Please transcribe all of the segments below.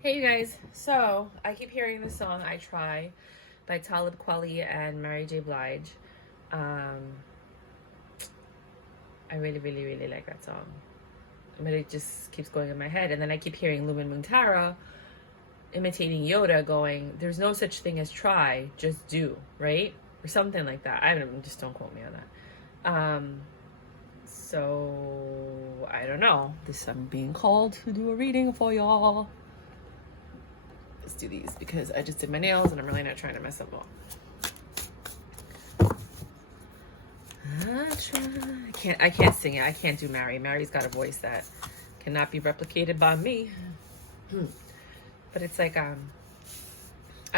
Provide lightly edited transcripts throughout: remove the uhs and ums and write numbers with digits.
Hey you guys, so I keep hearing the song I Try by Talib Kweli and Mary J. Blige. I really like that song, but it just keeps going in my head. And then I keep hearing Lumen Muntara imitating Yoda going, there's no such thing as try, just do, right? Or something like that. Just don't quote me on that. So I don't know. I'm being called to do a reading for y'all. Let's do these because I just did my nails and I'm really not trying to mess them up. I can't sing it. I can't do Mary. Mary's got a voice that cannot be replicated by me. But it's like I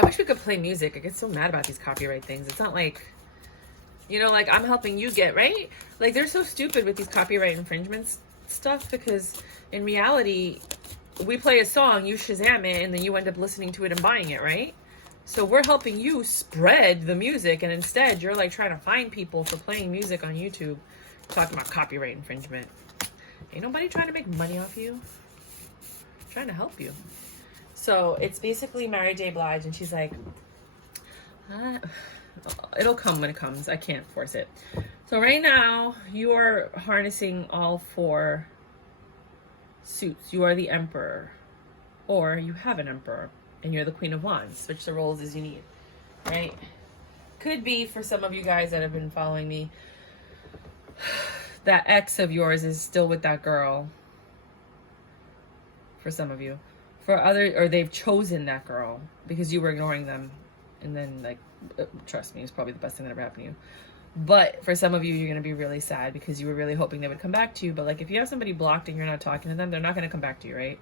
wish we could play music. I get so mad about these copyright things. It's not like, like I'm helping you get, right? Like they're so stupid with these copyright infringements stuff because in reality, we play a song, you Shazam it, and then you end up listening to it and buying it, right? So we're helping you spread the music, and instead you're like trying to find people for playing music on YouTube, talking about copyright infringement. Ain't nobody trying to make money off you. I'm trying to help you. So it's basically Mary J. Blige, and she's like, it'll come when it comes. I can't force it. So right now you are harnessing all four suits. You are the emperor, or you have an emperor and you're the Queen of Wands. Switch the roles as you need, right? Could be for some of you guys that have been following me, that ex of yours is still with that girl. For some of you, for others, or they've chosen that girl because you were ignoring them, and then trust me, it's probably the best thing that ever happened to you. But for some of you, you're going to be really sad because you were really hoping they would come back to you. But if you have somebody blocked and you're not talking to them, they're not going to come back to you, right?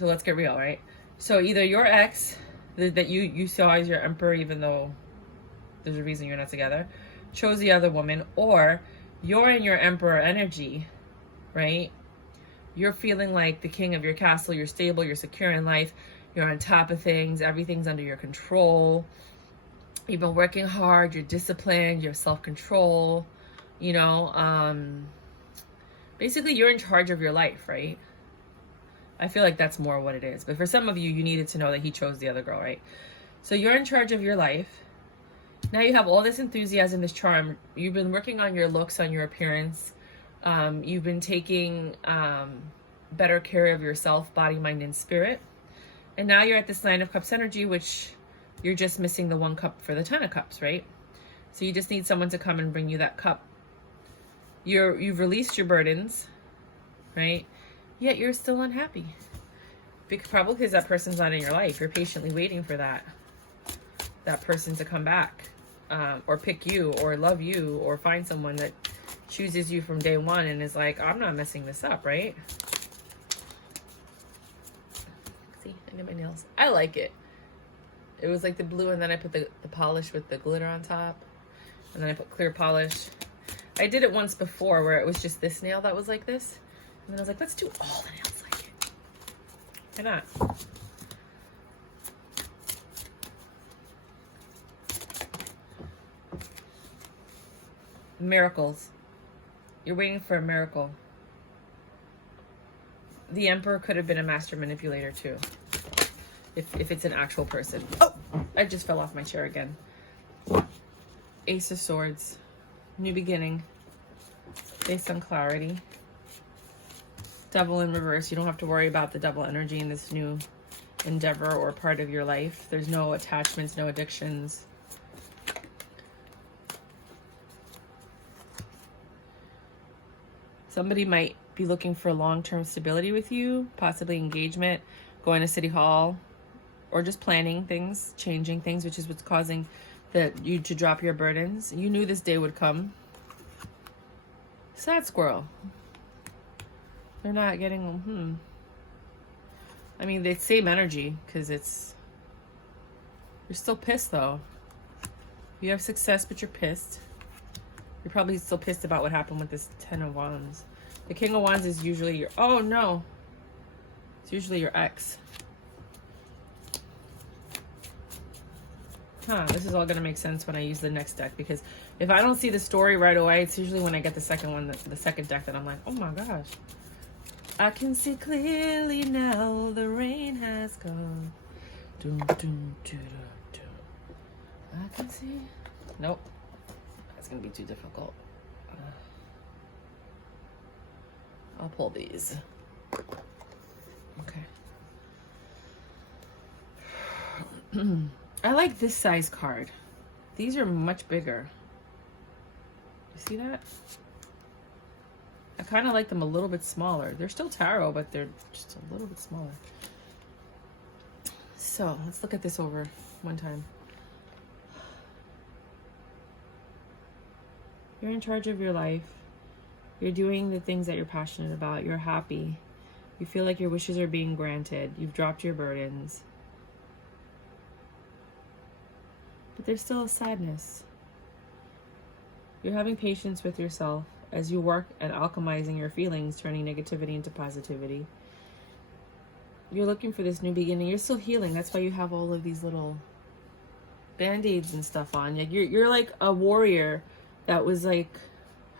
So let's get real, right? So either your ex that you saw as your emperor, even though there's a reason you're not together, chose the other woman, or you're in your emperor energy, right? You're feeling like the king of your castle. You're stable. You're secure in life. You're on top of things. Everything's under your control. You've been working hard, you're disciplined, you have self-control, basically you're in charge of your life, right? I feel like that's more what it is. But for some of you, you needed to know that he chose the other girl, right? So you're in charge of your life. Now you have all this enthusiasm, this charm. You've been working on your looks, on your appearance. You've been taking better care of yourself, body, mind, and spirit. And now you're at this Nine of Cups energy, which you're just missing the 1 cup for the 10 of Cups, right? So you just need someone to come and bring you that cup. You've released your burdens, right? Yet you're still unhappy. Probably because that person's not in your life. You're patiently waiting for that person to come back, or pick you, or love you, or find someone that chooses you from day one and is like, I'm not messing this up, right? See, I did my nails. I like it. It was like the blue, and then I put the polish with the glitter on top. And then I put clear polish. I did it once before where it was just this nail that was like this. And then I was like, let's do all the nails like it. Why not? Miracles. You're waiting for a miracle. The Emperor could have been a master manipulator too. If it's an actual person. Oh, I just fell off my chair again. Ace of Swords. New beginning. Based on clarity. Devil in reverse. You don't have to worry about the devil energy in this new endeavor or part of your life. There's no attachments, no addictions. Somebody might be looking for long-term stability with you, possibly engagement, going to City Hall, or just planning things, changing things, which is what's causing you to drop your burdens. You knew this day would come. Sad squirrel. They're not getting, I mean, the same energy, because you're still pissed, though. You have success, but you're pissed. You're probably still pissed about what happened with this 10 of Wands. The King of Wands is usually your, oh no. It's usually your ex. This is all going to make sense when I use the next deck, because if I don't see the story right away, it's usually when I get the second one, the second deck, that I'm like, oh my gosh. I can see clearly now, the rain has gone. Dun, dun, dun, dun, dun. I can see. Nope. That's going to be too difficult. I'll pull these. Okay. I like this size card. These are much bigger. You see that? I kind of like them a little bit smaller. They're still tarot, but they're just a little bit smaller. So let's look at this over one time. You're in charge of your life. You're doing the things that you're passionate about. You're happy. You feel like your wishes are being granted. You've dropped your burdens. But there's still a sadness. You're having patience with yourself as you work at alchemizing your feelings, turning negativity into positivity. You're looking for this new beginning. You're still healing. That's why you have all of these little band-aids and stuff on. Like you're like a warrior that was like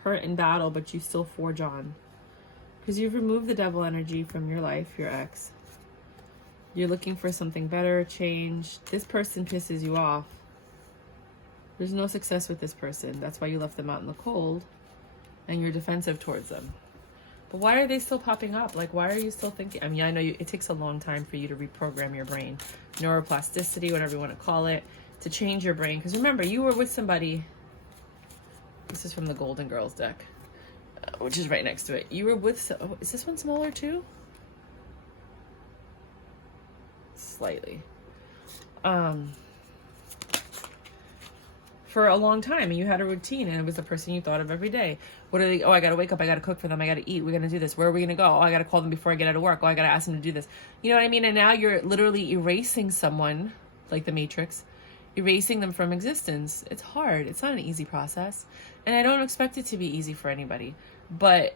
hurt in battle, but you still forge on. Because you've removed the devil energy from your life, your ex. You're looking for something better, change. This person pisses you off. There's no success with this person. That's why you left them out in the cold. And you're defensive towards them. But why are they still popping up? Like, why are you still thinking? I mean, I know it takes a long time for you to reprogram your brain. Neuroplasticity, whatever you want to call it. To change your brain. Because remember, you were with somebody. This is from the Golden Girls deck. Which is right next to it. You were with... Oh, is this one smaller too? Slightly. For a long time, and you had a routine, and it was the person you thought of every day. What are they? Oh, I gotta wake up, I gotta cook for them, I gotta eat, we're gonna do this, where are we gonna go? Oh, I gotta call them before I get out of work. Oh, I gotta ask them to do this. You know what I mean? And now you're literally erasing someone, like the Matrix, erasing them from existence. It's hard. It's not an easy process, and I don't expect it to be easy for anybody. But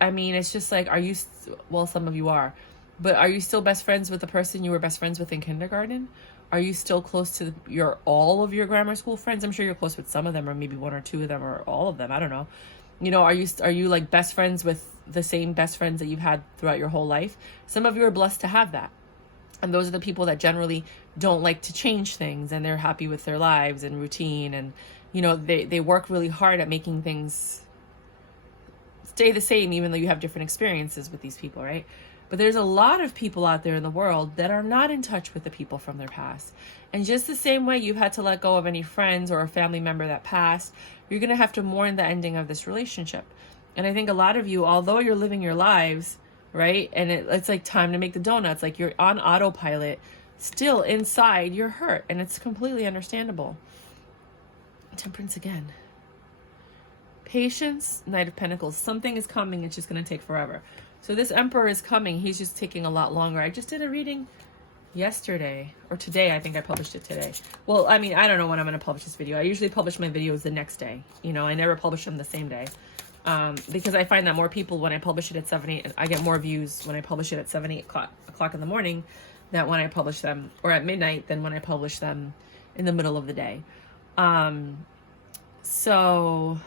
I mean, it's just like, are you? Well, some of you are, but are you still best friends with the person you were best friends with in kindergarten? Are you still close to all of your grammar school friends? I'm sure you're close with some of them, or maybe one or two of them, or all of them. I don't know. You know, are you like best friends with the same best friends that you've had throughout your whole life? Some of you are blessed to have that. And those are the people that generally don't like to change things, and they're happy with their lives and routine, and you know, they work really hard at making things stay the same, even though you have different experiences with these people, right? But there's a lot of people out there in the world that are not in touch with the people from their past. And just the same way you've had to let go of any friends or a family member that passed, you're going to have to mourn the ending of this relationship. And I think a lot of you, although you're living your lives, right? And it's like time to make the donuts, like you're on autopilot, still inside you're hurt. And it's completely understandable. Temperance again. Patience, Knight of Pentacles. Something is coming. It's just going to take forever. So this Emperor is coming. He's just taking a lot longer. I just did a reading yesterday or today. I think I published it today. Well, I mean, I don't know when I'm going to publish this video. I usually publish my videos the next day. You know, I never publish them the same day. Because I find that more people, when I publish it at 7, 8, I get more views when I publish it at 7, 8 o'clock in the morning than when I publish them, or at midnight than when I publish them in the middle of the day. So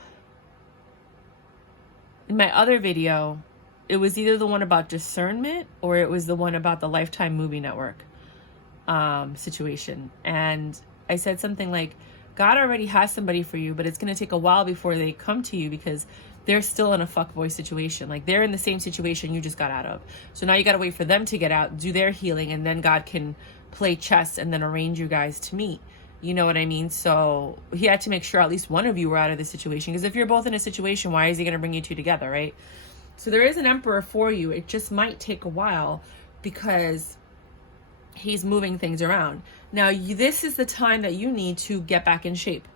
in my other video, it was either the one about discernment or it was the one about the Lifetime Movie Network situation. And I said something like, God already has somebody for you, but it's going to take a while before they come to you because they're still in a fuckboy situation. Like they're in the same situation you just got out of. So now you got to wait for them to get out, do their healing, and then God can play chess and then arrange you guys to meet. You know what I mean? So he had to make sure at least one of you were out of this situation. Because if you're both in a situation, why is he going to bring you two together, right? So there is an Emperor for you. It just might take a while because he's moving things around. Now, this is the time that you need to get back in shape,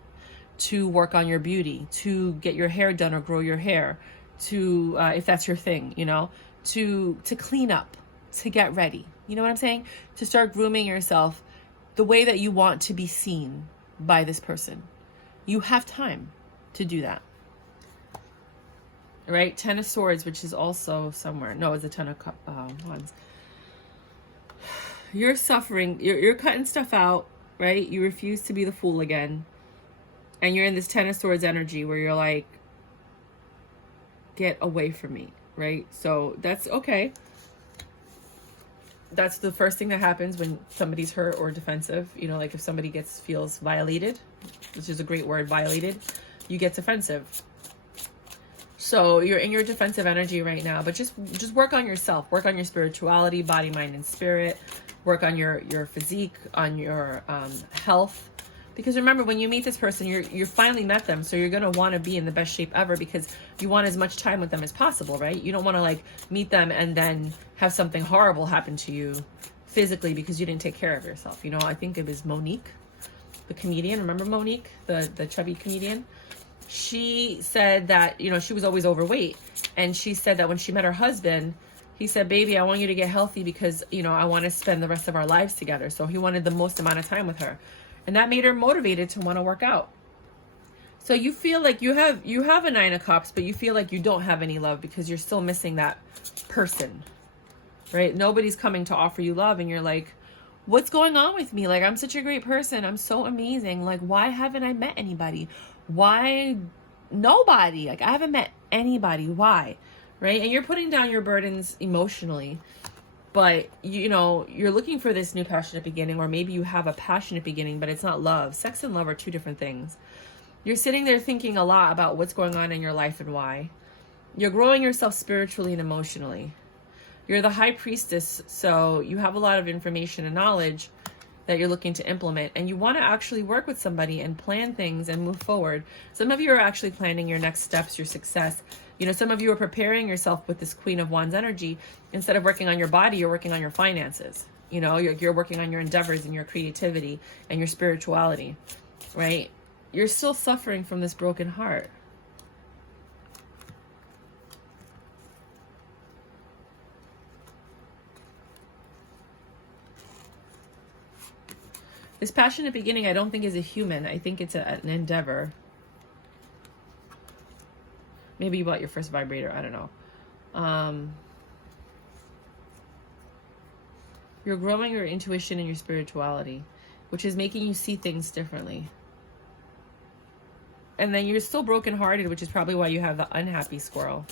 to work on your beauty, to get your hair done or grow your hair, to, if that's your thing, you know, to clean up, to get ready. You know what I'm saying? To start grooming yourself the way that you want to be seen by this person. You have time to do that. Right? 10 of Swords, which is also somewhere. No, it's a 10 of Wands. You're suffering. You're cutting stuff out, right? You refuse to be the fool again. And you're in this 10 of Swords energy where you're like, get away from me, right? So that's okay. That's the first thing that happens when somebody's hurt or defensive. You know, like if somebody feels violated, which is a great word, violated, you get defensive. So you're in your defensive energy right now, but just work on yourself, work on your spirituality, body, mind, and spirit, work on your physique, on your health. Because remember, when you meet this person, you finally met them, so you're going to want to be in the best shape ever because you want as much time with them as possible, right? You don't want to like meet them and then have something horrible happen to you physically because you didn't take care of yourself. You know, I think it was Monique, the comedian. Remember Monique, the chubby comedian? She said that, you know, she was always overweight. And she said that when she met her husband, he said, baby, I want you to get healthy because, you know, I want to spend the rest of our lives together. So he wanted the most amount of time with her. And that made her motivated to want to work out. So you feel like you have a 9 of Cups, but you feel like you don't have any love because you're still missing that person, right? Nobody's coming to offer you love. And you're like, what's going on with me? Like, I'm such a great person. I'm so amazing. Like, why haven't I met anybody? Why nobody? Like, I haven't met anybody. Why? Right? And you're putting down your burdens emotionally. But, you know, you're looking for this new passionate beginning, or maybe you have a passionate beginning, but it's not love. Sex and love are two different things. You're sitting there thinking a lot about what's going on in your life and why. You're growing yourself spiritually and emotionally. You're the high priestess, so you have a lot of information and knowledge that you're looking to implement, and you want to actually work with somebody and plan things and move forward. Some of you are actually planning your next steps, your success. You know, some of you are preparing yourself with this Queen of Wands energy. Instead of working on your body, you're working on your finances. You know, you're working on your endeavors and your creativity and your spirituality, right? You're still suffering from this broken heart. This passionate beginning, I don't think is a human. I think it's an endeavor. Maybe you bought your first vibrator. I don't know. You're growing your intuition and your spirituality, which is making you see things differently. And then you're still brokenhearted, which is probably why you have the unhappy squirrel.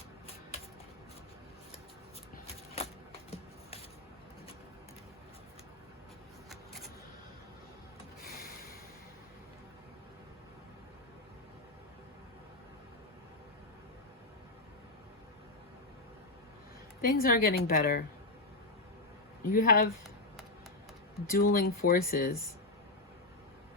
Things are getting better. You have dueling forces.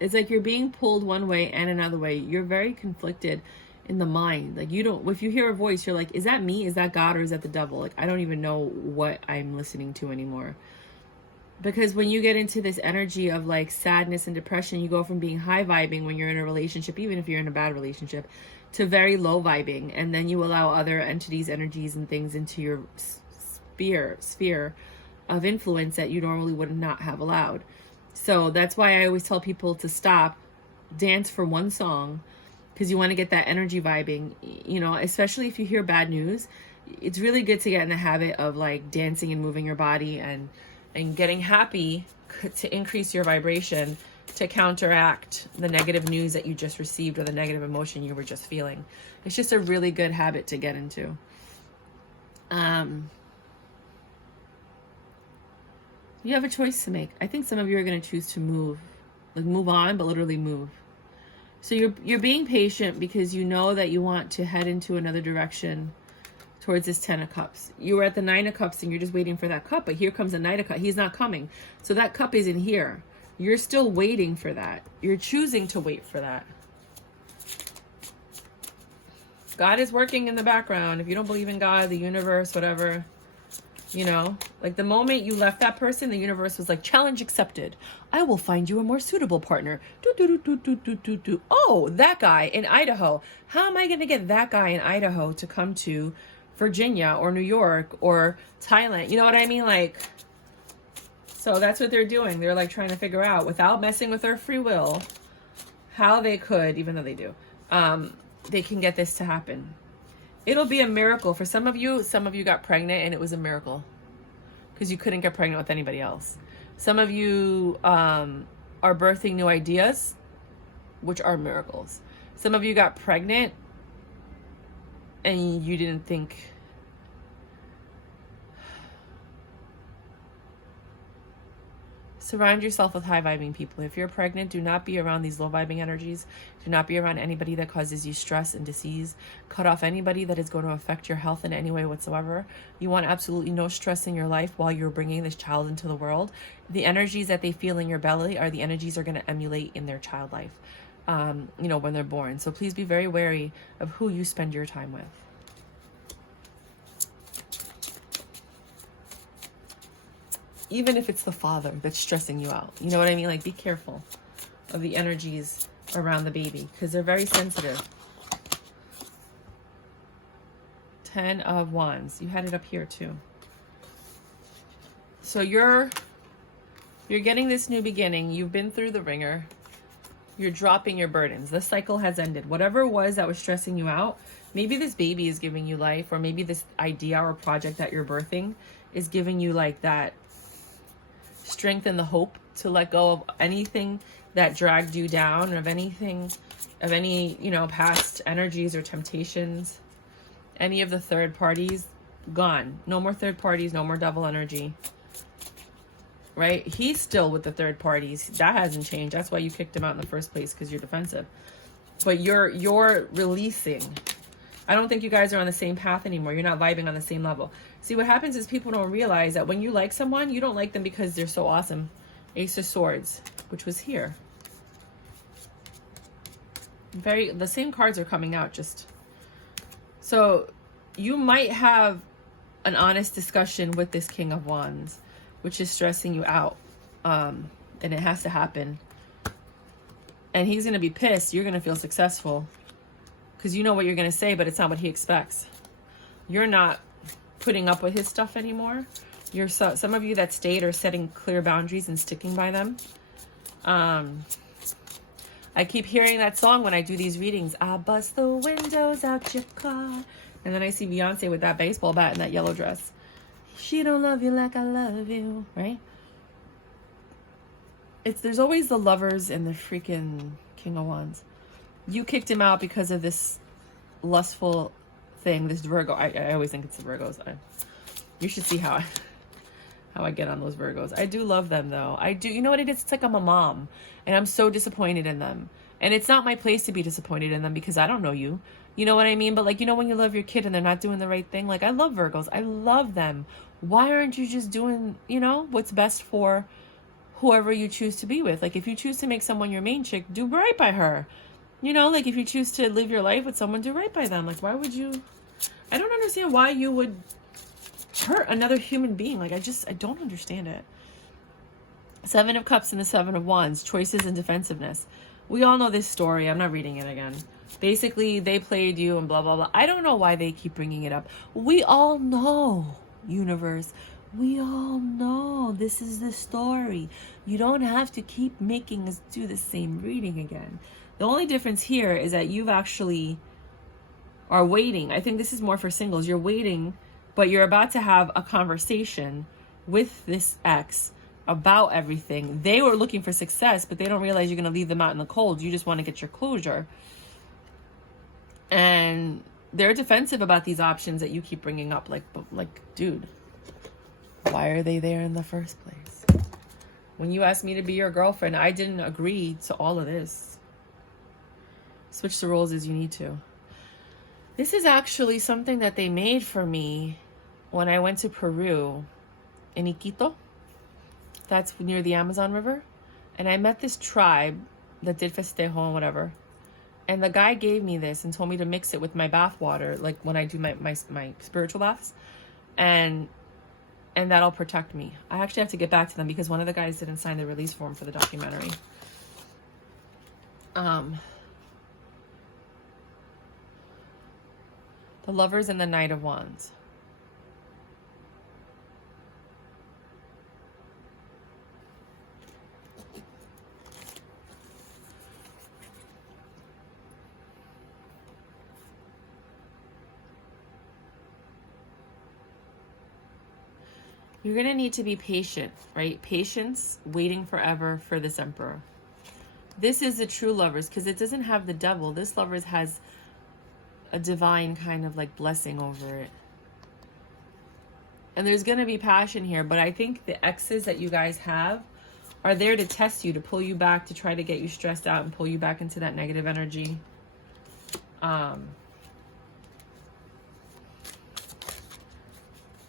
It's like you're being pulled one way and another way. You're very conflicted in the mind. Like, you don't, if you hear a voice, you're like, is that me? Is that God? Or is that the devil? Like, I don't even know what I'm listening to anymore. Because when you get into this energy of like sadness and depression, you go from being high vibing when you're in a relationship, even if you're in a bad relationship, to very low vibing. And then you allow other entities, energies, and things into your sphere of influence that you normally would not have allowed. So that's why I always tell people to stop, dance for one song, because you want to get that energy vibing, you know, especially if you hear bad news. It's really good to get in the habit of like dancing and moving your body and getting happy to increase your vibration, to counteract the negative news that you just received or the negative emotion you were just feeling. It's just a really good habit to get into. You have a choice to make. I think some of you are going to choose to move, like move on, but literally move. So you're being patient because you know that you want to head into another direction towards this 10 of Cups. You were at the 9 of Cups and you're just waiting for that cup, but here comes a Knight of Cups. He's not coming. So that cup isn't here. You're still waiting for that. You're choosing to wait for that. God is working in the background. If you don't believe in God, the universe, whatever, you know, like the moment you left that person, the universe was like, challenge accepted. I will find you a more suitable partner. Oh, that guy in Idaho. How am I going to get that guy in Idaho to come to Virginia or New York or Thailand? You know what I mean? Like, so that's what they're doing. They're like trying to figure out, without messing with their free will, how they could, even though they do, they can get this to happen. It'll be a miracle. For some of you got pregnant and it was a miracle because you couldn't get pregnant with anybody else. Some of you are birthing new ideas, which are miracles. Some of you got pregnant and you didn't think Surround yourself with high-vibing people. If you're pregnant, do not be around these low-vibing energies. Do not be around anybody that causes you stress and disease. Cut off anybody that is going to affect your health in any way whatsoever. You want absolutely no stress in your life while you're bringing this child into the world. The energies that they feel in your belly are the energies are going to emulate in their child life, you know, when they're born. So please be very wary of who you spend your time with. Even if it's the father that's stressing you out. You know what I mean? Like, be careful of the energies around the baby because they're very sensitive. 10 of Wands. You had it up here too. So you're getting this new beginning. You've been through the ringer. You're dropping your burdens. The cycle has ended. Whatever it was that was stressing you out, maybe this baby is giving you life, or maybe this idea or project that you're birthing is giving you like that strength and the hope to let go of anything that dragged you down, of anything, of any, you know, past energies or temptations. Any of the third parties, gone. No more third parties, no more double energy. Right? He's still with the third parties. That hasn't changed. That's why you kicked him out in the first place, because you're defensive. But you're releasing. I don't think you guys are on the same path anymore. You're not vibing on the same level. See, what happens is people don't realize that when you like someone, you don't like them because they're so awesome. Ace of Swords, which was here. The same cards are coming out, just. So you might have an honest discussion with this King of Wands, which is stressing you out. And it has to happen. And he's going to be pissed. You're going to feel successful. Because you know what you're going to say, but it's not what he expects. You're not putting up with his stuff anymore. Some of you that stayed are setting clear boundaries and sticking by them. I keep hearing that song when I do these readings. I bust the windows out your car. And then I see Beyonce with that baseball bat and that yellow dress. She don't love you like I love you, right? There's always the lovers and the freaking King of Wands. You kicked him out because of this lustful thing, this Virgo. I always think it's the Virgos. You should see how I get on those Virgos. I do love them though. I do. You know what it is? It's like I'm a mom and I'm so disappointed in them. And it's not my place to be disappointed in them because I don't know you. You know what I mean? But like, you know, when you love your kid and they're not doing the right thing, like I love Virgos. I love them. Why aren't you just doing, you know, what's best for whoever you choose to be with? Like if you choose to make someone your main chick, do right by her. You know, like if you choose to live your life with someone, do right by them. Like why would you? I don't understand why you would hurt another human being. Like I don't understand it. 7 of Cups and the 7 of Wands, choices and defensiveness. We all know this story. I'm not reading it again. Basically, they played you and blah, blah, blah. I don't know why they keep bringing it up. We all know, universe. We all know this is the story. You don't have to keep making us do the same reading again. The only difference here is that you've actually are waiting. I think this is more for singles. You're waiting, but you're about to have a conversation with this ex about everything. They were looking for success, but they don't realize you're going to leave them out in the cold. You just want to get your closure. And they're defensive about these options that you keep bringing up. Like, dude, why are they there in the first place? When you asked me to be your girlfriend, I didn't agree to all of this. Switch the roles as you need to. This is actually something that they made for me when I went to Peru in Iquitos. That's near the Amazon River. And I met this tribe that did festejo and whatever. And the guy gave me this and told me to mix it with my bath water, like when I do my spiritual baths. And that'll protect me. I actually have to get back to them because one of the guys didn't sign the release form for the documentary. The Lovers and the Knight of Wands. You're going to need to be patient, right? Patience, waiting forever for this Emperor. This is the true Lovers because it doesn't have the devil. This Lovers has a divine kind of like blessing over it. And there's going to be passion here, but I think the exes that you guys have are there to test you, to pull you back, to try to get you stressed out and pull you back into that negative energy.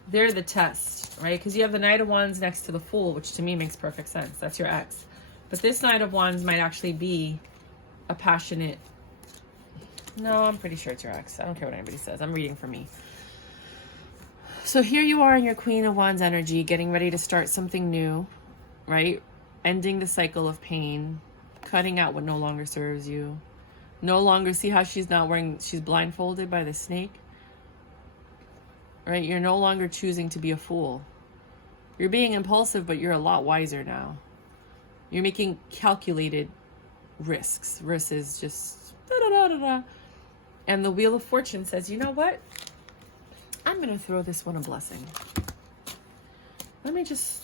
They're the test, right? Because you have the Knight of Wands next to the Fool, which to me makes perfect sense. That's your ex. But this Knight of Wands might actually be a passionate... No, I'm pretty sure it's your ex. I don't care what anybody says. I'm reading for me. So here you are in your Queen of Wands energy, getting ready to start something new, right? Ending the cycle of pain, cutting out what no longer serves you. No longer, see how she's not wearing, she's blindfolded by the snake? Right? You're no longer choosing to be a fool. You're being impulsive, but you're a lot wiser now. You're making calculated risks versus just da-da-da-da-da. And the Wheel of Fortune says, you know what? I'm going to throw this one a blessing. Let me just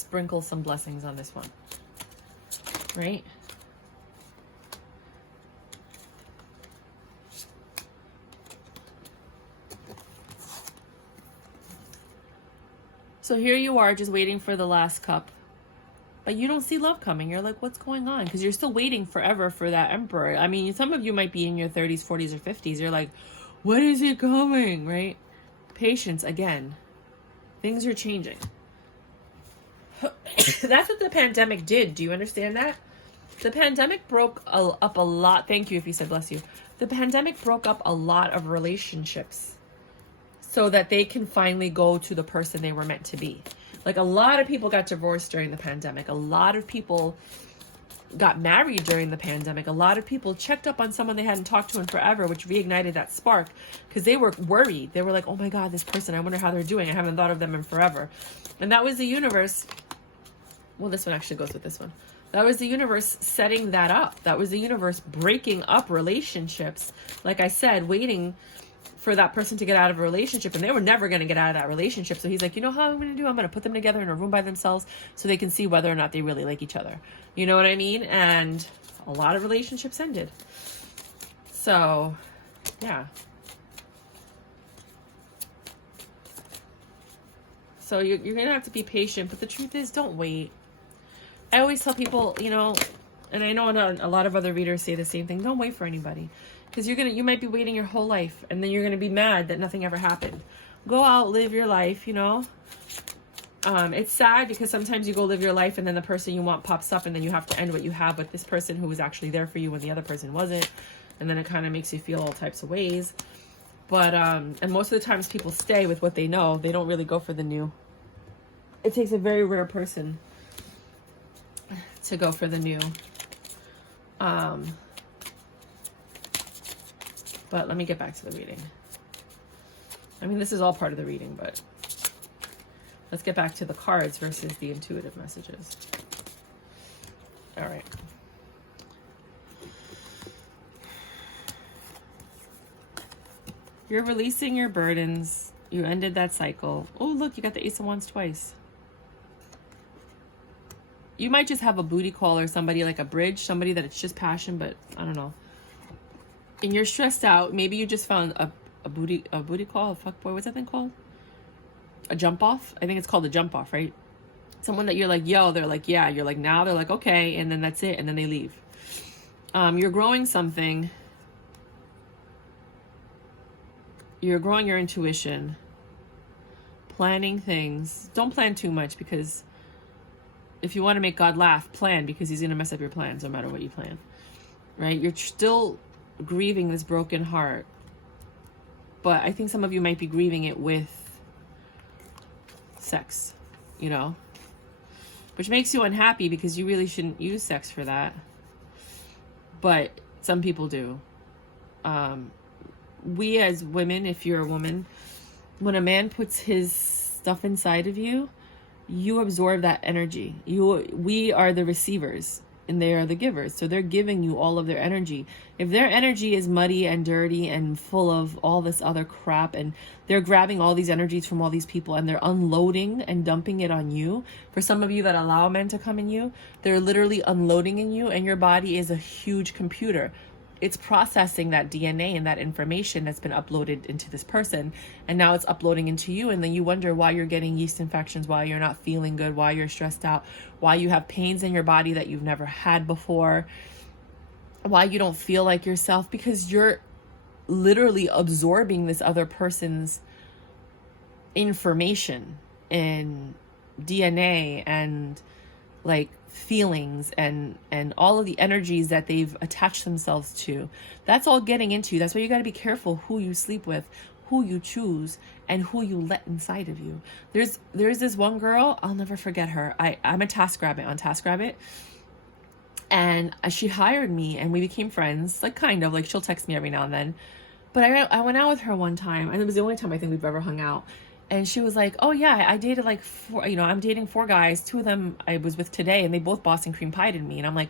sprinkle some blessings on this one. Right? So here you are just waiting for the last cup. But you don't see love coming. You're like, what's going on? Because you're still waiting forever for that Emperor. I mean, some of you might be in your 30s, 40s, or 50s. You're like, when is it coming? Right? Patience again. Things are changing. That's what the pandemic did. Do you understand that? The pandemic broke up a lot. Thank you if you said bless you. The pandemic broke up a lot of relationships so that they can finally go to the person they were meant to be. Like, a lot of people got divorced during the pandemic. A lot of people got married during the pandemic. A lot of people checked up on someone they hadn't talked to in forever, which reignited that spark because they were worried. They were like, oh my God, this person, I wonder how they're doing. I haven't thought of them in forever. And that was the universe. Well, this one actually goes with this one. That was the universe setting that up. That was the universe breaking up relationships. Like I said, waiting for that person to get out of a relationship, and they were never going to get out of that relationship. So he's like, you know how I'm going to do? I'm going to put them together in a room by themselves so they can see whether or not they really like each other. You know what I mean? And a lot of relationships ended. So, yeah. So you're going to have to be patient, but the truth is, don't wait. I always tell people, you know, and I know a lot of other readers say the same thing, don't wait for anybody. Because you might be waiting your whole life, and then you're going to be mad that nothing ever happened. Go out, live your life, you know. It's sad because sometimes you go live your life and then the person you want pops up, and then you have to end what you have with this person who was actually there for you when the other person wasn't. And then it kind of makes you feel all types of ways. But, and most of the times people stay with what they know. They don't really go for the new. It takes a very rare person to go for the new. But let me get back to the reading. I mean, this is all part of the reading, but let's get back to the cards versus the intuitive messages. All right. You're releasing your burdens. You ended that cycle. Oh, look, you got the Ace of Wands twice. You might just have a booty call or somebody, like a bridge, somebody that it's just passion, but I don't know. And you're stressed out. Maybe you just found a booty call, a fuckboy. What's that thing called? A jump off? I think it's called a jump off, right? Someone that you're like, yo, they're like, yeah. You're like, now. They're like, okay. And then that's it. And then they leave. You're growing something. You're growing your intuition. Planning things. Don't plan too much, because if you want to make God laugh, plan, because he's going to mess up your plans no matter what you plan. Right? You're still grieving this broken heart, but I think some of you might be grieving it with sex, you know, which makes you unhappy because you really shouldn't use sex for that, but some people do. We as women, if you're a woman, when a man puts his stuff inside of you, you absorb that energy. We are the receivers and they are the givers. So they're giving you all of their energy. If their energy is muddy and dirty and full of all this other crap, and they're grabbing all these energies from all these people and they're unloading and dumping it on you, for some of you that allow men to come in you, they're literally unloading in you, and your body is a huge computer. it's processing that DNA and that information that's been uploaded into this person, and now it's uploading into you, and then you wonder why you're getting yeast infections, why you're not feeling good, why you're stressed out, why you have pains in your body that you've never had before, why you don't feel like yourself, because you're literally absorbing this other person's information and DNA and like feelings and all of the energies that they've attached themselves to. That's all getting into you. That's why you got to be careful who you sleep with, who you choose, and who you let inside of you. There's this one girl, I'll never forget her. I'm a TaskRabbit on TaskRabbit, and she hired me and we became friends, like kind of, like she'll text me every now and then. But I went out with her one time, and it was the only time I think we've ever hung out. And she was like, oh yeah, I dated like 4, I'm dating 4 guys. 2 of them I was with today, and they both Boston cream pied me. And I'm like,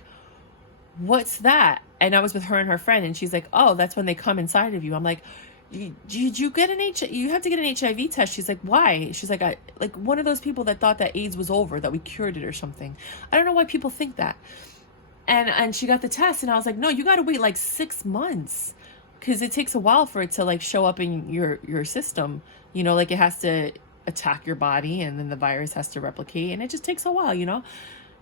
what's that? And I was with her and her friend, and she's like, oh, that's when they come inside of you. I'm like, did you get you have to get an HIV test. She's like, why? She's like, I like one of those people that thought that AIDS was over, that we cured it or something. I don't know why people think that. And she got the test, and I was like, no, you got to wait like 6 months, because it takes a while for it to like show up in your system. Like it has to attack your body, and then the virus has to replicate, and it just takes a while.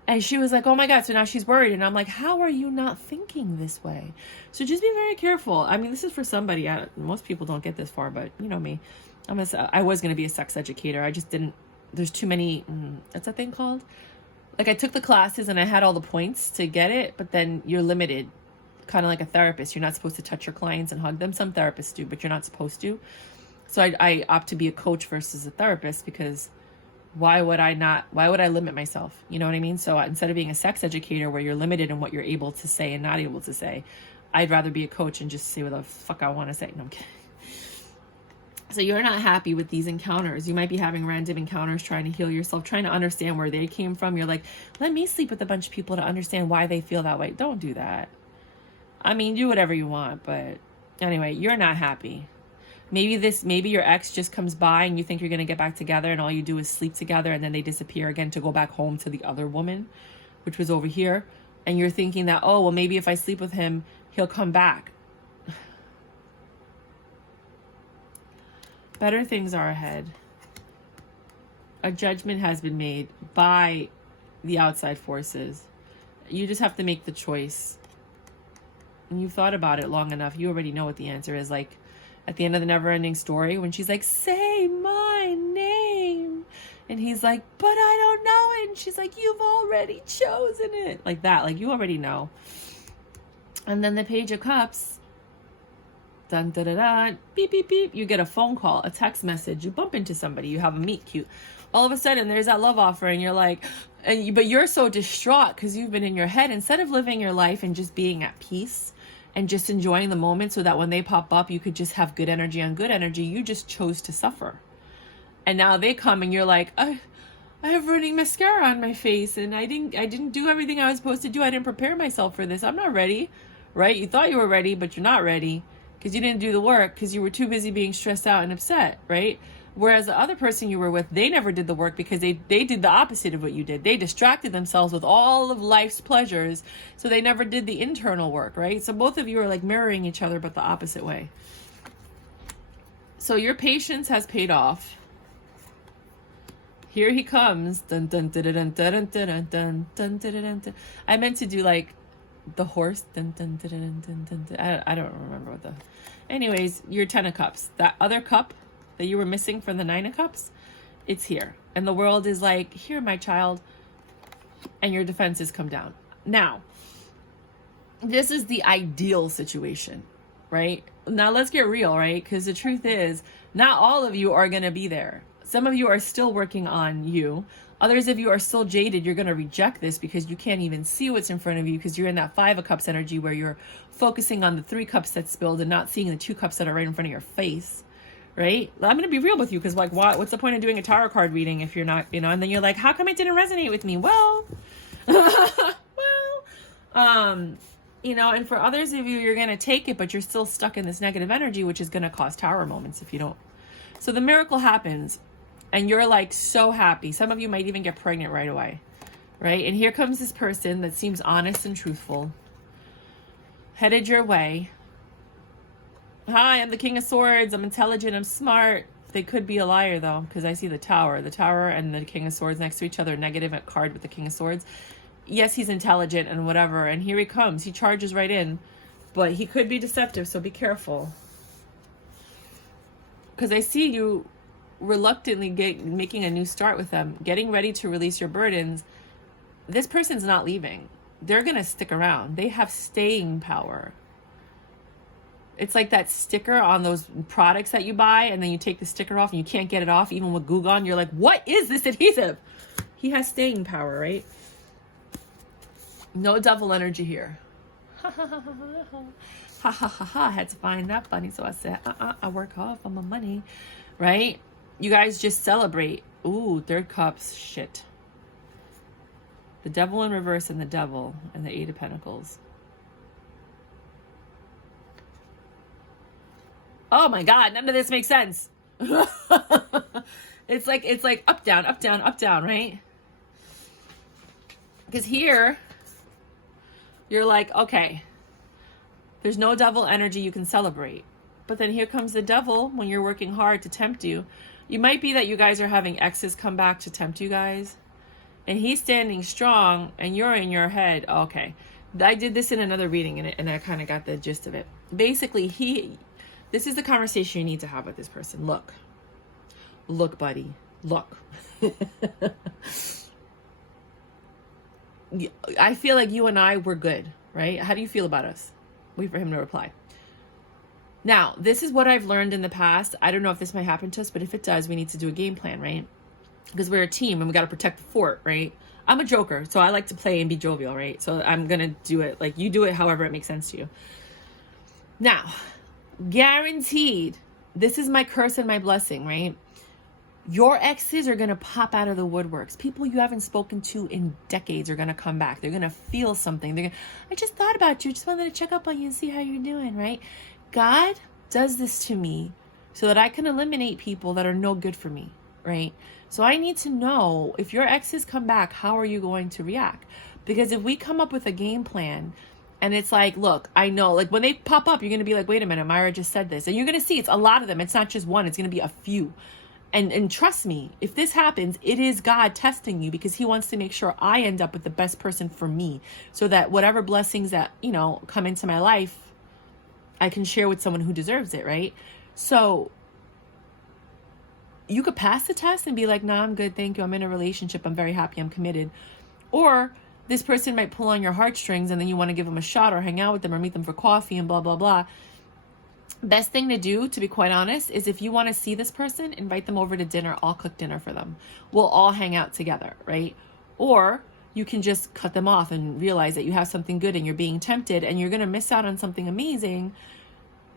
And she was like, oh my God. So now she's worried. And I'm like, how are you not thinking this way? So just be very careful. I mean, this is for somebody. Most people don't get this far, but you know me. I was going to be a sex educator. I just didn't, there's too many, what's that thing called? Like I took the classes and I had all the points to get it, but then you're limited, kind of like a therapist. You're not supposed to touch your clients and hug them. Some therapists do, but you're not supposed to. So I opt to be a coach versus a therapist, because why would I limit myself? You know what I mean? So instead of being a sex educator where you're limited in what you're able to say and not able to say, I'd rather be a coach and just say what the fuck I want to say. No, I'm kidding. So you're not happy with these encounters. You might be having random encounters, trying to heal yourself, trying to understand where they came from. You're like, let me sleep with a bunch of people to understand why they feel that way. Don't do that. I mean, do whatever you want, but anyway, you're not happy. Maybe your ex just comes by and you think you're going to get back together, and all you do is sleep together, and then they disappear again to go back home to the other woman, which was over here. And you're thinking that, oh, well, maybe if I sleep with him, he'll come back. Better things are ahead. A judgment has been made by the outside forces. You just have to make the choice. And you've thought about it long enough. You already know what the answer is. Like at the end of the Never-Ending Story, when she's like, say my name. And he's like, but I don't know it. And she's like, you've already chosen it. Like that. Like you already know. And then the Page of Cups. Dun, da, da, da, beep, beep, beep. You get a phone call, a text message. You bump into somebody. You have a meet cute. All of a sudden, there's that love offer, and you're like, but you're so distraught because you've been in your head. Instead of living your life and just being at peace and just enjoying the moment so that when they pop up, you could just have good energy on good energy, you just chose to suffer. And now they come, and you're like, I have running mascara on my face, and I didn't do everything I was supposed to do. I didn't prepare myself for this. I'm not ready, right? You thought you were ready, but you're not ready. Because you didn't do the work, because you were too busy being stressed out and upset, right? Whereas the other person you were with, they never did the work because they did the opposite of what you did. They distracted themselves with all of life's pleasures, so they never did the internal work, right? So both of you are like mirroring each other, but the opposite way. So your patience has paid off. Here he comes. Dun, dun, dun, dun, dun, dun, dun, dun, dun, dun, dun. I meant to do like the horse. Dun, dun, dun, dun, dun, dun, dun. I don't remember what the... Anyways, your 10 of Cups. That other cup that you were missing from the 9 of Cups, it's here. And the world is like, here, my child. And your defenses come down. Now, this is the ideal situation, right? Now, let's get real, right? Because the truth is, not all of you are going to be there. Some of you are still working on you. Others of you are still jaded. You're going to reject this because you can't even see what's in front of you because you're in that 5 of Cups energy where you're focusing on the 3 cups that spilled and not seeing the 2 cups that are right in front of your face, right? I'm going to be real with you because like, what's the point of doing a tarot card reading if you're not, and then you're like, how come it didn't resonate with me? Well, and for others of you, you're going to take it, but you're still stuck in this negative energy, which is going to cause tower moments if you don't. So the miracle happens. And you're like so happy. Some of you might even get pregnant right away, right? And here comes this person that seems honest and truthful. headed your way. Hi, I'm the King of Swords. I'm intelligent. I'm smart. They could be a liar, though, because I see the Tower. The Tower and the King of Swords next to each other, negative card with the King of Swords. Yes, he's intelligent and whatever, and here he comes. He charges right in, but he could be deceptive, so be careful. Because I see you reluctantly making a new start with them, getting ready to release your burdens. This person's not leaving. They're going to stick around. They have staying power. It's like that sticker on those products that you buy, and then you take the sticker off and you can't get it off, even with glue gun. You're like, what is this adhesive? He has staying power, right? No devil energy here. Ha ha ha ha ha. Ha ha ha ha. I had to find that funny, so I said, I work hard for my money, right? You guys just celebrate. Ooh, third cups. Shit. The devil in reverse and the devil and the 8 of Pentacles. Oh my God, none of this makes sense. It's like up, down, up, down, up, down, right? Because here, you're like, okay, there's no devil energy you can celebrate. But then here comes the devil when you're working hard to tempt you. You might be that you guys are having exes come back to tempt you guys. And he's standing strong and you're in your head. Okay, I did this in another reading and I kind of got the gist of it. Basically, this is the conversation you need to have with this person. Look, buddy, look. I feel like you and I were good, right? How do you feel about us? Wait for him to reply. Now, this is what I've learned in the past. I don't know if this might happen to us, but if it does, we need to do a game plan, right? Because we're a team and we got to protect the fort, right? I'm a joker, so I like to play and be jovial, right? So I'm going to do it like you do it however it makes sense to you. Now, guaranteed, this is my curse and my blessing, right? Your exes are going to pop out of the woodworks. People you haven't spoken to in decades are going to come back. They're going to feel something. I just thought about you. Just wanted to check up on you and see how you're doing, right? God does this to me so that I can eliminate people that are no good for me, right? So I need to know if your exes come back, how are you going to react? Because if we come up with a game plan and it's like, look, I know, like when they pop up, you're going to be like, wait a minute, Myra just said this. And you're going to see it's a lot of them. It's not just one. It's going to be a few. And trust me, if this happens, it is God testing you because he wants to make sure I end up with the best person for me so that whatever blessings that, come into my life, I can share with someone who deserves it, right? So you could pass the test and be like, nah, I'm good. Thank you. I'm in a relationship. I'm very happy. I'm committed. Or this person might pull on your heartstrings and then you want to give them a shot or hang out with them or meet them for coffee and blah, blah, blah. Best thing to do, to be quite honest, is if you want to see this person, invite them over to dinner. I'll cook dinner for them. We'll all hang out together, right? Or you can just cut them off and realize that you have something good and you're being tempted and you're going to miss out on something amazing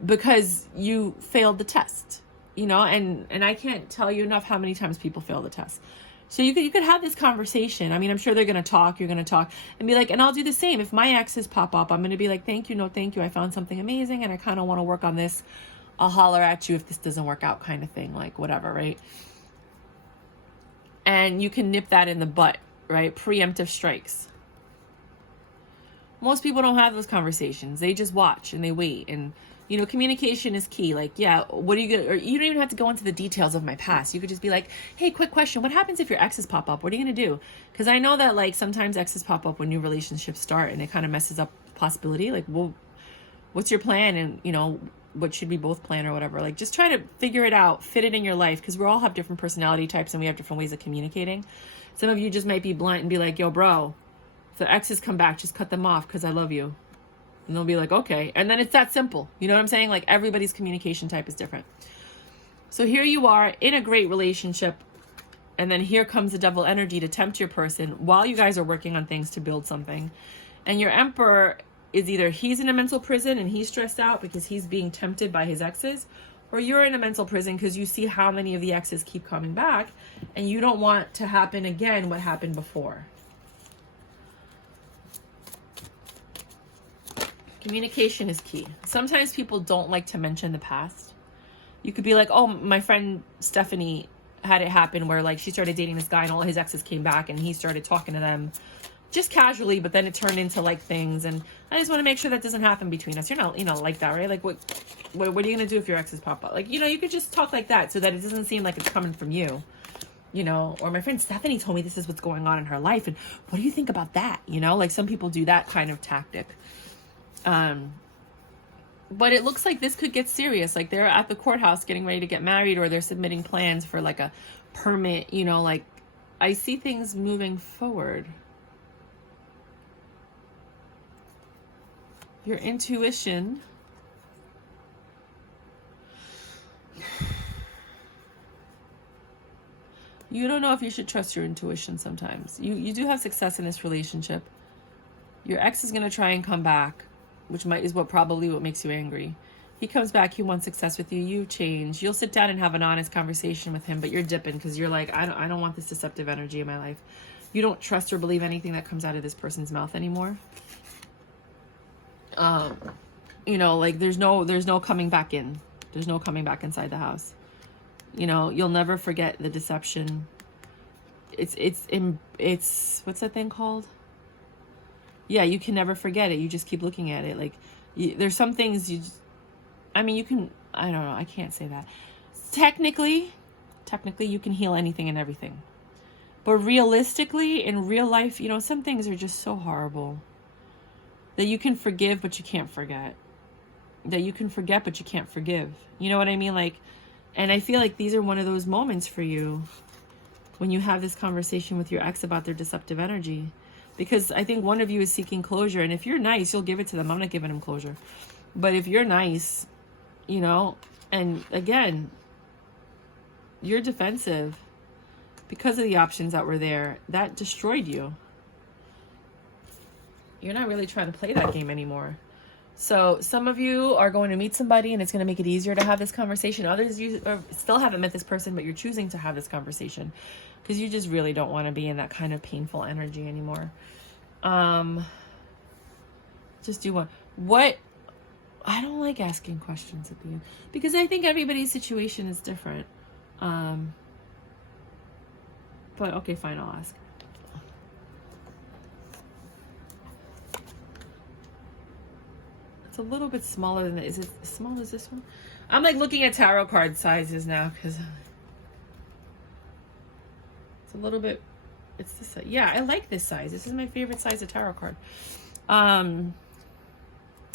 because you failed the test, and I can't tell you enough how many times people fail the test. So you could have this conversation. I mean, I'm sure they're going to talk. You're going to talk and be like, and I'll do the same. If my exes pop up, I'm going to be like, thank you. No, thank you. I found something amazing and I kind of want to work on this. I'll holler at you if this doesn't work out kind of thing, like whatever, right? And you can nip that in the butt, right? Preemptive strikes. Most people don't have those conversations. They just watch and they wait. And, communication is key. Like, yeah, what are you going to, or you don't even have to go into the details of my past. You could just be like, hey, quick question. What happens if your exes pop up? What are you going to do? Because I know that like sometimes exes pop up when new relationships start and it kind of messes up possibility. Like, well, what's your plan? And, what should we both plan or whatever? Like, just try to figure it out, fit it in your life. Because we all have different personality types and we have different ways of communicating. Some of you just might be blunt and be like, yo, bro, if the exes come back, just cut them off because I love you. And they'll be like, okay. And then it's that simple. You know what I'm saying? Like everybody's communication type is different. So here you are in a great relationship. And then here comes the devil energy to tempt your person while you guys are working on things to build something. And your emperor is either he's in a mental prison and he's stressed out because he's being tempted by his exes, or you're in a mental prison because you see how many of the exes keep coming back and you don't want to happen again what happened before. Communication is key. Sometimes people don't like to mention the past. You could be like, oh, my friend Stephanie had it happen where like she started dating this guy and all his exes came back and he started talking to them just casually, but then it turned into like things, and I just want to make sure that doesn't happen between us. You're not, you know, like that, right? Like what are you gonna do if your exes pop up? Like, you know, you could just talk like that so that it doesn't seem like it's coming from you, you know. Or my friend Stephanie told me this is what's going on in her life, and what do you think about that? You know, like some people do that kind of tactic. But it looks like this could get serious. Like they're at the courthouse getting ready to get married, or they're submitting plans for like a permit, you know, like I see things moving forward. Your intuition. You don't know if you should trust your intuition sometimes. You do have success in this relationship. Your ex is going to try and come back, which is probably what makes you angry. He comes back, he wants success with you, you change. You'll sit down and have an honest conversation with him, but you're dipping because you're like, I don't want this deceptive energy in my life. You don't trust or believe anything that comes out of this person's mouth anymore. You know, like there's no coming back in. There's no coming back inside the house. You know, you'll never forget the deception. It's what's that thing called? Yeah, you can never forget it. You just keep looking at it. Like there's some things you just, I mean, you can, I don't know, I can't say that. Technically you can heal anything and everything. But realistically, in real life, you know, some things are just so horrible that you can forgive, but you can't forget. That you can forget, but you can't forgive. You know what I mean? Like, and I feel like these are one of those moments for you when you have this conversation with your ex about their deceptive energy. Because I think one of you is seeking closure. And if you're nice, you'll give it to them. I'm not giving them closure. But if you're nice, you know, and again, you're defensive because of the options that were there, that destroyed you. You're not really trying to play that game anymore. So some of you are going to meet somebody and it's going to make it easier to have this conversation. Others, you still haven't met this person, but you're choosing to have this conversation because you just really don't want to be in that kind of painful energy anymore. Just do one. What? I don't like asking questions at the end because I think everybody's situation is different. But okay, fine, I'll ask. It's a little bit smaller than that. Is it as small as this one? I'm like looking at tarot card sizes now because it's a little bit, it's this size. Yeah, I like this size. This is my favorite size of tarot card.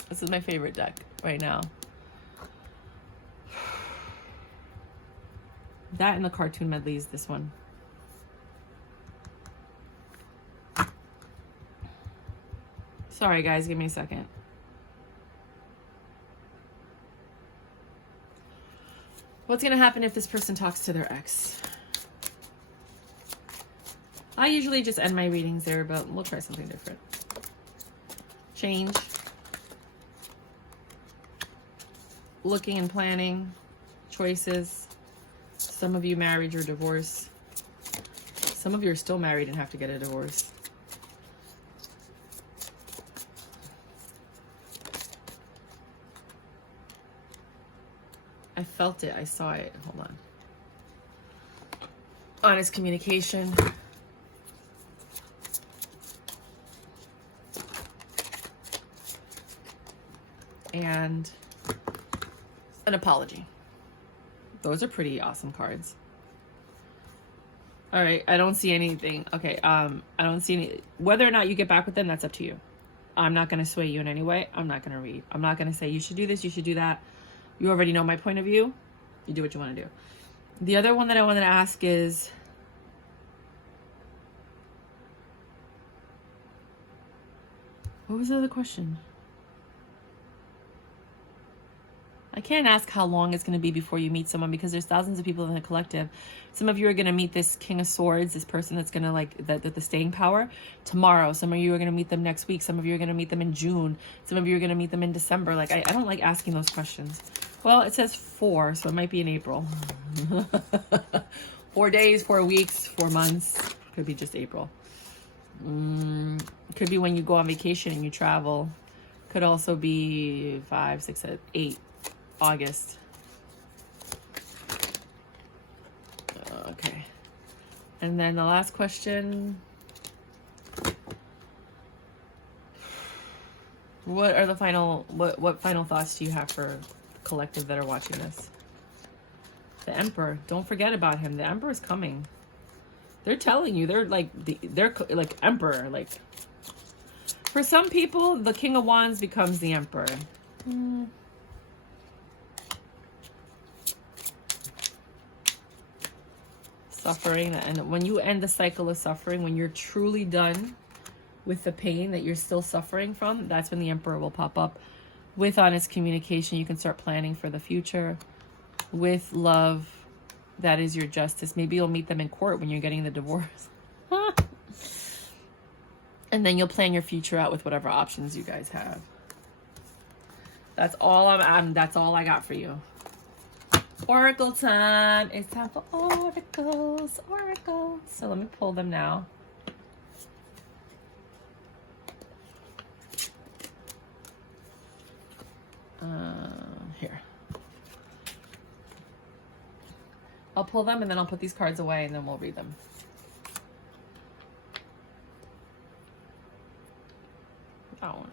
This is my favorite deck right now. That and the cartoon medleys, this one. Sorry guys, give me a second. What's going to happen if this person talks to their ex? I usually just end my readings there, but we'll try something different. Change. Looking and planning. Choices. Some of you married or divorced. Some of you are still married and have to get a divorce. I felt it. I saw it. Hold on. Honest communication. And an apology. Those are pretty awesome cards. All right. I don't see anything. Okay. I don't see any. Whether or not you get back with them, that's up to you. I'm not going to sway you in any way. I'm not going to read. I'm not going to say you should do this. You should do that. You already know my point of view. You do what you want to do. The other one that I wanted to ask is, what was the other question? I can't ask how long it's going to be before you meet someone because there's thousands of people in the collective. Some of you are going to meet this King of Swords, this person that's going to like the staying power tomorrow. Some of you are going to meet them next week. Some of you are going to meet them in June. Some of you are going to meet them in December. Like, I don't like asking those questions. Well, it says 4, so it might be in April. 4 days, 4 weeks, 4 months. Could be just April. Could be when you go on vacation and you travel. Could also be 5, 6, 7, 8. August. Okay. And then the last question. What are the final, what final thoughts do you have for collective that are watching this? The Emperor. Don't forget about him. The Emperor is coming. They're telling you. They're like Emperor. Like, for some people, the King of Wands becomes the Emperor. Suffering. And when you end the cycle of suffering, when you're truly done with the pain that you're still suffering from, that's when the Emperor will pop up. With honest communication, you can start planning for the future. With love, that is your justice. Maybe you'll meet them in court when you're getting the divorce. And then you'll plan your future out with whatever options you guys have. That's all that's all I got for you. Oracle time. It's time for oracles. Oracles. So let me pull them now. Here. I'll pull them and then I'll put these cards away and then we'll read them. That one.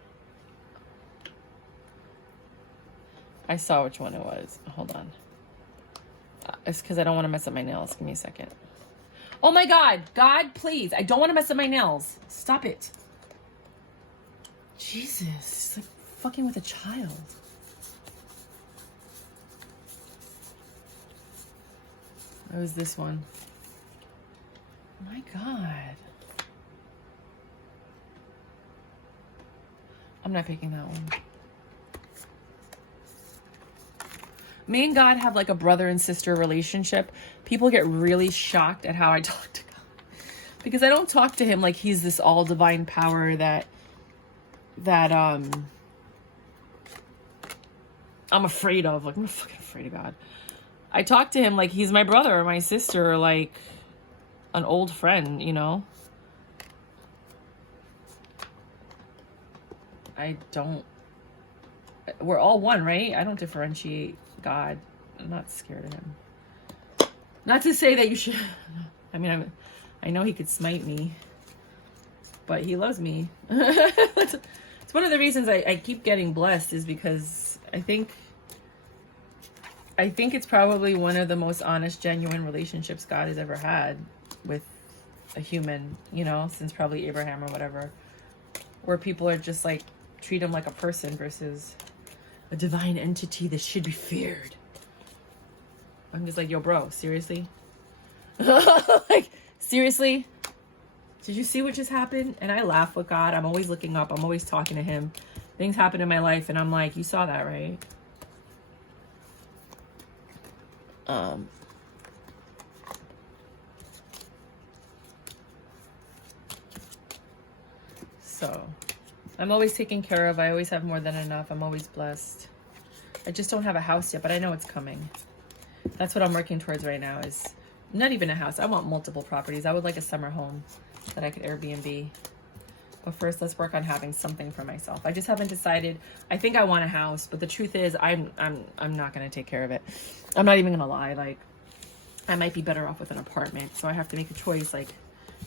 I saw which one it was. Hold on. It's because I don't want to mess up my nails. Give me a second. Oh my God. God, please. I don't want to mess up my nails. Stop it. Jesus. It's like fucking with a child. It was this one. My God. I'm not picking that one. Me and God have like a brother and sister relationship. People get really shocked at how I talk to God. Because I don't talk to him like he's this all divine power that I'm afraid of. Like, I'm fucking afraid of God. I talk to him like he's my brother or my sister or like an old friend, you know? We're all one, right? I don't differentiate God. I'm not scared of him. Not to say that you should, I mean, I know he could smite me, but he loves me. It's one of the reasons I keep getting blessed is because I think it's probably one of the most honest, genuine relationships God has ever had with a human, you know, since probably Abraham or whatever, where people are just like, treat him like a person versus a divine entity that should be feared. I'm just like, yo, bro, seriously? Like, seriously? Did you see what just happened? And I laugh with God. I'm always looking up. I'm always talking to him. Things happen in my life, and I'm like, you saw that, right? So I'm always taken care of. I always have more than enough. I'm always blessed. I just don't have a house yet, but I know it's coming. That's what I'm working towards right now, is not even a house. I want multiple properties. I would like a summer home that I could Airbnb. But first, let's work on having something for myself. I just haven't decided. I think I want a house, but the truth is I'm not going to take care of it. I'm not even going to lie. Like, I might be better off with an apartment. So I have to make a choice. Like,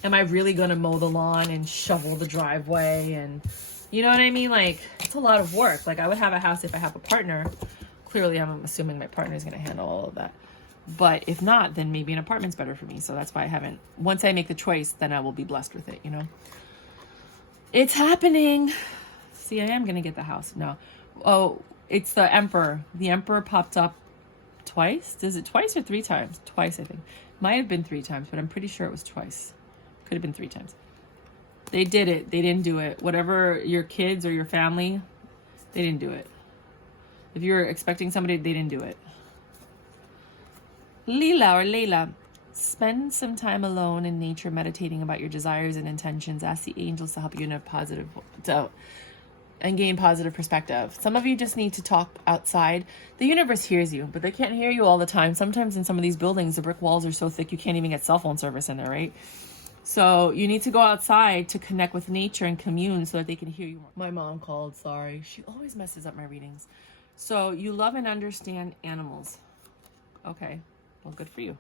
am I really going to mow the lawn and shovel the driveway? And you know what I mean? Like, it's a lot of work. Like, I would have a house if I have a partner. Clearly, I'm assuming my partner is going to handle all of that. But if not, then maybe an apartment's better for me. So that's why I haven't. Once I make the choice, then I will be blessed with it, you know? It's happening. See, I am going to get the house. No. Oh, it's the Emperor. The Emperor popped up twice. Is it twice or 3 times? Twice, I think. Might have been 3 times, but I'm pretty sure it was twice. Could have been 3 times. They did it. They didn't do it. Whatever your kids or your family, they didn't do it. If you're expecting somebody, they didn't do it. Layla, spend some time alone in nature, meditating about your desires and intentions. Ask the angels to help you in a positive, and gain positive perspective. Some of you just need to talk outside. The universe hears you, but they can't hear you all the time. Sometimes in some of these buildings, the brick walls are so thick you can't even get cell phone service in there, right? So you need to go outside to connect with nature and commune so that they can hear you more. My mom called, sorry. She always messes up my readings. So you love and understand animals. Okay, well, good for you.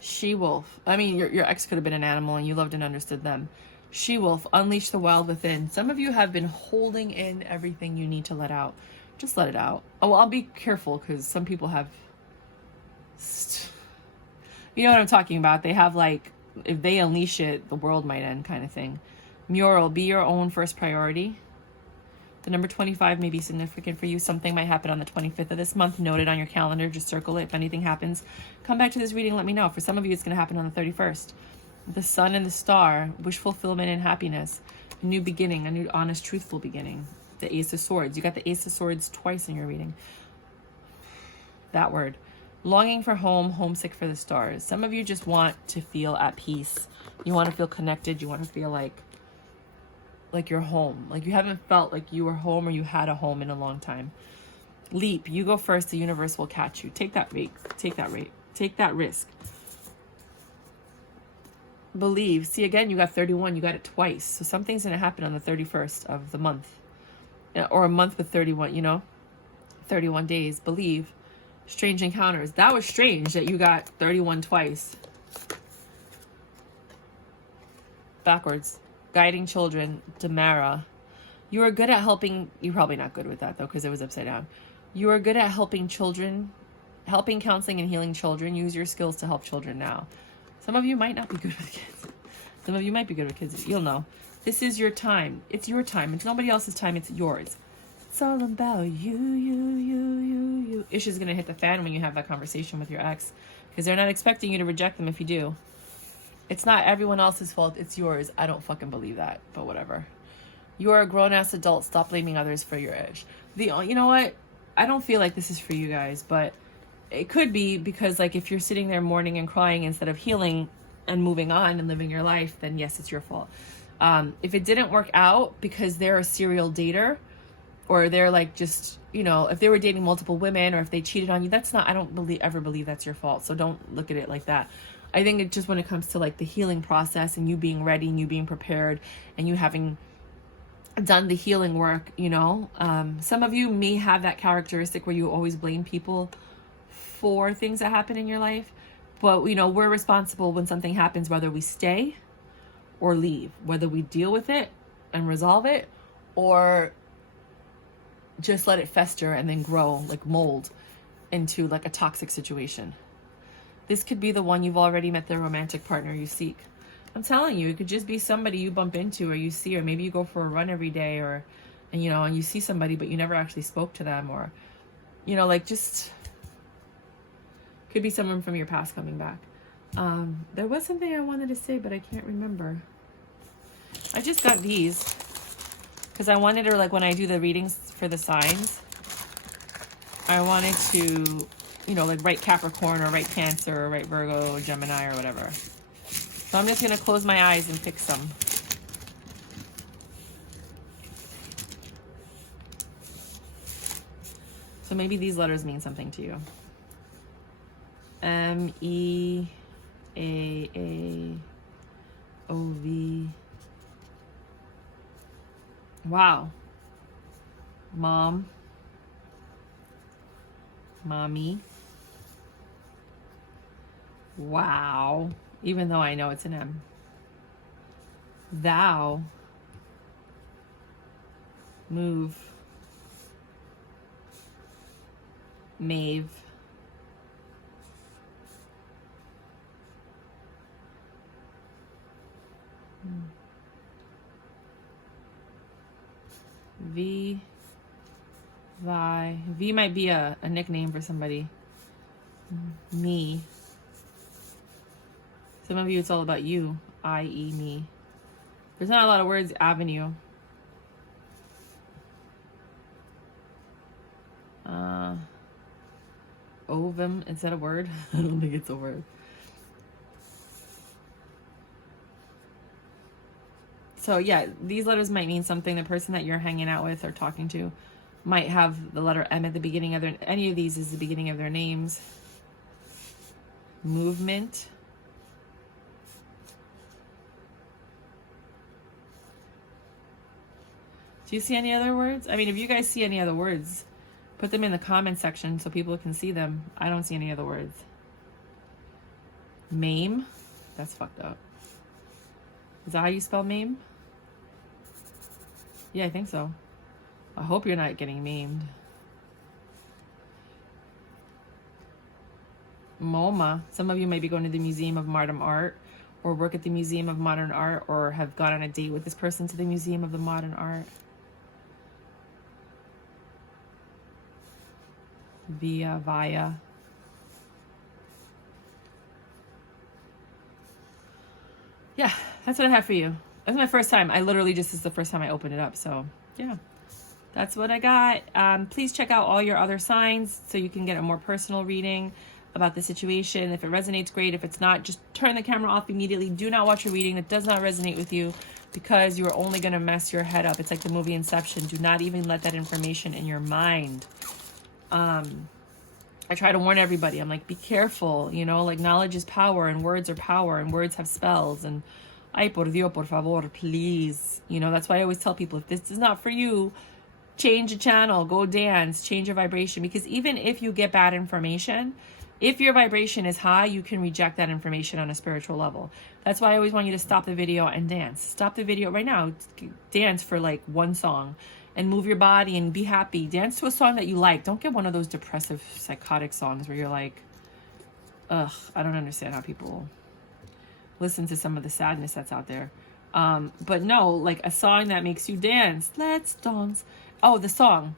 She-wolf. I mean, your ex could have been an animal and you loved and understood them. She wolf, unleash the wild within. Some of you have been holding in everything you need to let out. Just let it out. Oh, well, I'll be careful because some people have, you know what I'm talking about. They have like, if they unleash it, the world might end kind of thing. Mural, be your own first priority. The number 25 may be significant for you. Something might happen on the 25th of this month. Note it on your calendar. Just circle it. If anything happens, come back to this reading. Let me know. For some of you, it's going to happen on the 31st. The sun and the star, wish fulfillment and happiness. A new beginning, a new honest, truthful beginning. The Ace of Swords. You got the Ace of Swords twice in your reading. That word. Longing for home, homesick for the stars. Some of you just want to feel at peace. You want to feel connected. You want to feel like you're home. Like you haven't felt like you were home or you had a home in a long time. Leap. You go first. The universe will catch you. Take that rate. Take that rate. Take that risk. Believe. See, again, you got 31. You got it twice. So something's going to happen on the 31st of the month. Or a month with 31, you know? 31 days. Believe. Strange encounters. That was strange that you got 31 twice. Backwards. Guiding children. Damara. You are good at helping. You're probably not good with that, though, because it was upside down. You are good at helping children. Helping, counseling, and healing children. Use your skills to help children now. Some of you might not be good with kids. Some of you might be good with kids. You'll know. This is your time. It's your time. It's nobody else's time. It's yours. It's all about you. Issue's going to hit the fan when you have that conversation with your ex. Because they're not expecting you to reject them if you do. It's not everyone else's fault. It's yours. I don't fucking believe that. But whatever. You are a grown-ass adult. Stop blaming others for your issue. You know what? I don't feel like this is for you guys. But it could be because like if you're sitting there mourning and crying instead of healing and moving on and living your life, then yes, it's your fault. If it didn't work out because they're a serial dater or they're like just, you know, if they were dating multiple women or if they cheated on you, that's not, I don't ever believe that's your fault. So don't look at it like that. I think it just when it comes to like the healing process and you being ready and you being prepared and you having done the healing work, you know, some of you may have that characteristic where you always blame people for things that happen in your life. But, you know, we're responsible when something happens, whether we stay or leave, whether we deal with it and resolve it or just let it fester and then grow, like mold into like a toxic situation. This could be the one you've already met, the romantic partner you seek. I'm telling you, it could just be somebody you bump into or you see, or maybe you go for a run every day and you know, and you see somebody, but you never actually spoke to them or, you know, like just could be someone from your past coming back. There was something I wanted to say, but I can't remember. I just got these because I wanted to, like, when I do the readings for the signs, I wanted to, you know, like write Capricorn or write Cancer or write Virgo or Gemini or whatever. So I'm just going to close my eyes and pick some. So maybe these letters mean something to you. M-E-A-A-O-V. Wow. Mom. Mommy. Wow. Even though I know it's an M. Thou. Move. Mave. V. Vi. V might be a nickname for somebody. Me. Some of you, it's all about you. I-E, me. There's not a lot of words. Avenue. Ovum. Is that a word? I don't think it's a word. So yeah, these letters might mean something. The person that you're hanging out with or talking to might have the letter M at the beginning of their, any of these is the beginning of their names. Movement. Do you see any other words? I mean, if you guys see any other words, put them in the comment section so people can see them. I don't see any other words. Maim. That's fucked up. Is that how you spell maim? Yeah, I think so. I hope you're not getting maimed. MoMA. Some of you might be going to the Museum of Modern Art, or work at the Museum of Modern Art, or have gone on a date with this person to the Museum of the Modern Art. Via. Yeah, that's what I have for you. That's my first time. I literally just, this is the first time I opened it up. So yeah, that's what I got. Please check out all your other signs so you can get a more personal reading about the situation. If it resonates, great. If it's not, just turn the camera off immediately. Do not watch a reading that does not resonate with you, because you are only going to mess your head up. It's like the movie Inception. Do not even let that information in your mind. I try to warn everybody. I'm like, be careful, you know, like knowledge is power and words are power and words have spells. And ay, por Dios, por favor, please. You know, that's why I always tell people, if this is not for you, change the channel, go dance, change your vibration. Because even if you get bad information, if your vibration is high, you can reject that information on a spiritual level. That's why I always want you to stop the video and dance. Stop the video right now. Dance for like one song and move your body and be happy. Dance to a song that you like. Don't get one of those depressive, psychotic songs where you're like, ugh, I don't understand how people listen to some of the sadness that's out there. But no, like a song that makes you dance. Let's dance. Oh, the song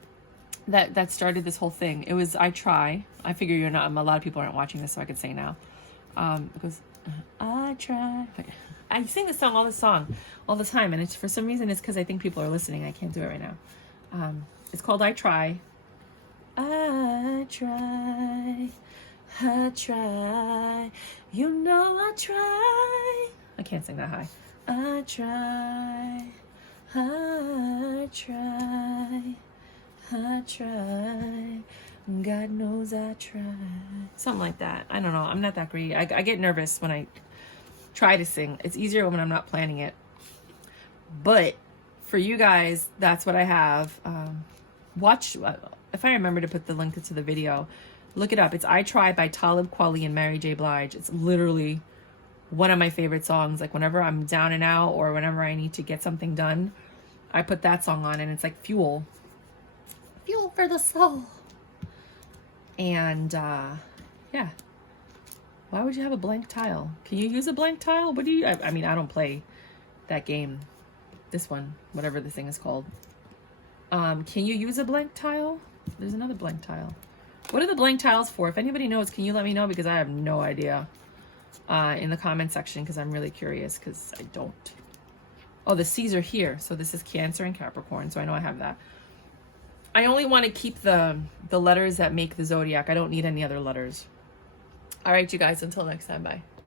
that started this whole thing. It was I Try. I figure you're not, a lot of people aren't watching this, so I could say now. It goes, I try. I sing this song all the time, and it's, for some reason it's because I think people are listening. I can't do it right now. It's called I Try. I try, I try, you know I try. I can't sing that high. I try, I try, I try, God knows I try. Something like that. I don't know. I'm not that great. I get nervous when I try to sing. It's easier when I'm not planning it. But for you guys, that's what I have. Watch, if I remember to put the link to the video, look it up. It's I Try by Talib Kweli and Mary J. Blige. It's literally one of my favorite songs. Like whenever I'm down and out, or whenever I need to get something done, I put that song on, and it's like fuel for the soul. And yeah, why would you have a blank tile? Can you use a blank tile? What do you, I mean, I don't play that game, this one, whatever the thing is called. Can you use a blank tile? There's another blank tile. What are the blank tiles for? If anybody knows, can you let me know? Because I have no idea in the comment section, because I'm really curious, because I don't. Oh, the C's are here. So this is Cancer and Capricorn. So I know I have that. I only want to keep the letters that make the zodiac. I don't need any other letters. All right, you guys, until next time, bye.